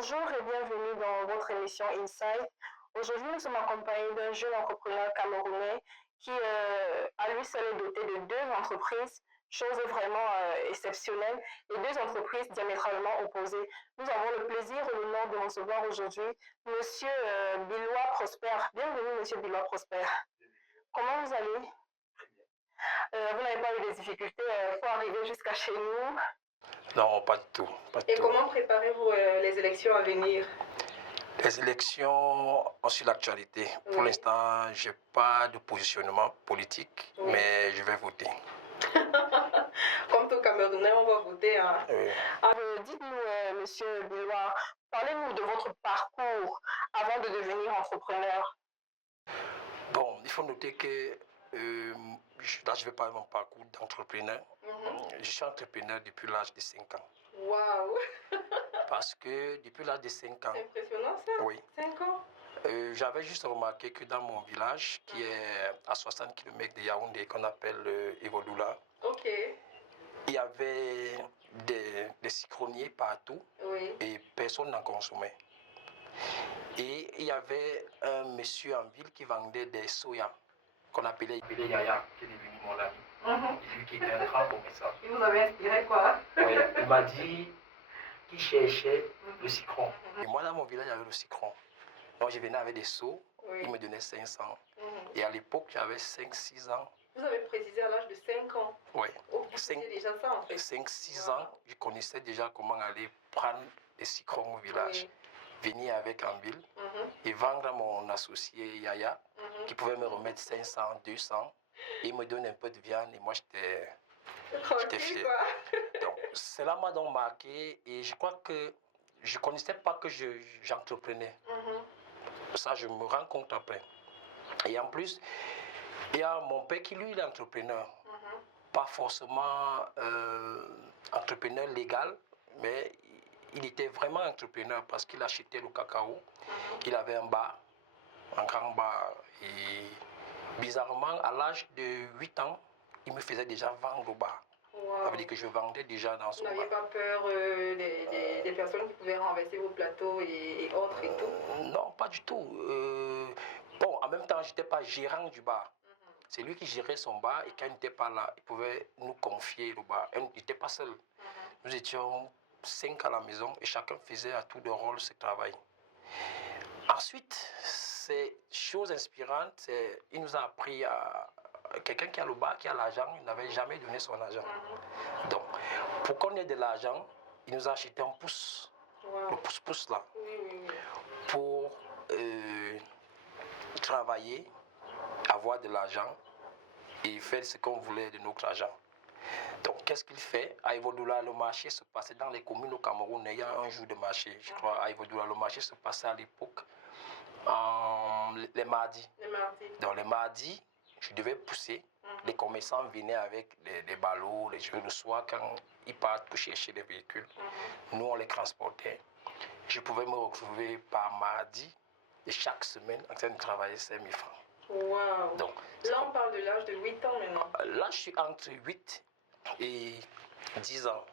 Bonjour et bienvenue dans votre émission Insight. Aujourd'hui, nous sommes accompagnés d'un jeune entrepreneur camerounais qui, à lui seul, est doté de deux entreprises, chose vraiment exceptionnelle, et deux entreprises diamétralement opposées. Nous avons le plaisir et l'honneur de recevoir aujourd'hui Monsieur Billois Prosper. Bienvenue, Monsieur Billois Prosper. Comment vous allez? Vous n'avez pas eu des difficultés pour arriver jusqu'à chez nous? Non, pas du tout. Et comment préparez-vous les élections à venir? Les élections ont sur l'actualité. Oui. Pour l'instant, je n'ai pas de positionnement politique, Oui. mais je vais voter. Comme tout Camerounais, on va voter. Hein. Oui. Alors, dites-nous, Monsieur Billois, parlez-nous de votre parcours avant de devenir entrepreneur. Bon, il faut noter que là, je vais parler de mon parcours d'entrepreneur. Je suis entrepreneur depuis l'âge de 5 ans. Waouh! Parce que depuis l'âge de 5 ans... C'est impressionnant ça? Oui. 5 ans? J'avais juste remarqué que dans mon village, qui est à 60 km de Yaoundé, qu'on appelle Evodoula, Ok. il y avait des citronniers partout. Oui. Et personne n'en consommait. Et il y avait un monsieur en ville qui vendait des soya, qu'on appelait Yaya, qui est devenu mon ami. Lui qui était un grand commerçant. Il vous avait inspiré quoi? Oui, il m'a dit qu'il cherchait le citron. Et moi, dans mon village, il y avait le citron. Donc, je venais avec des seaux, Oui. il me donnait 500. Et à l'époque, j'avais 5-6 ans. Vous avez précisé à l'âge de 5 ans? Oui. Oh, vous faisiez déjà ça en fait? 5-6 ans, je connaissais déjà comment aller prendre des citrons au village. Oui. Venir avec en ville et vendre à mon associé Yaya, qui pouvait me remettre 500, 200. Il me donne un peu de viande et moi j'étais fier. Donc, cela m'a donc marqué et je crois que je ne connaissais pas que j'entreprenais. Ça, je me rends compte après. Et en plus, il y a mon père qui, lui, il est entrepreneur. Pas forcément entrepreneur légal, mais il était vraiment entrepreneur parce qu'il achetait le cacao. Il avait un bar, un grand bar. Et bizarrement, à l'âge de 8 ans, il me faisait déjà vendre au bar. Wow. Ça veut dire que je vendais déjà dans son bar. Vous n'aviez pas peur des personnes qui pouvaient renverser vos plateaux et autres et tout? Non, pas du tout. Bon, en même temps, je n'étais pas gérant du bar. C'est lui qui gérait son bar et quand il n'était pas là, il pouvait nous confier le bar. Il n'était pas seul. Nous étions 5 à la maison et chacun faisait à tour de rôle ce travail. Ensuite, ces choses inspirantes, il nous a appris à quelqu'un qui a le bar, qui a l'argent, il n'avait jamais donné son argent. Donc, pour qu'on ait de l'argent, il nous a acheté un pouce, le pouce-pouce là, pour travailler, avoir de l'argent et faire ce qu'on voulait de notre argent. Donc, qu'est-ce qu'il fait? À Evodoula, le marché se passait dans les communes au Cameroun. Il y a un jour de marché, je crois. À Evodoula, le marché se passait à l'époque les mardis. Donc, les mardis, je devais pousser. Les commerçants venaient avec des ballots, les jeux le soir, quand ils partent pour chercher les véhicules. Nous, on les transportait. Je pouvais me retrouver par mardi et chaque semaine en train de travailler 5 000 francs. Wow. Donc, là, on parle de l'âge de 8 ans maintenant. Là, je suis entre 8 et 10 ans.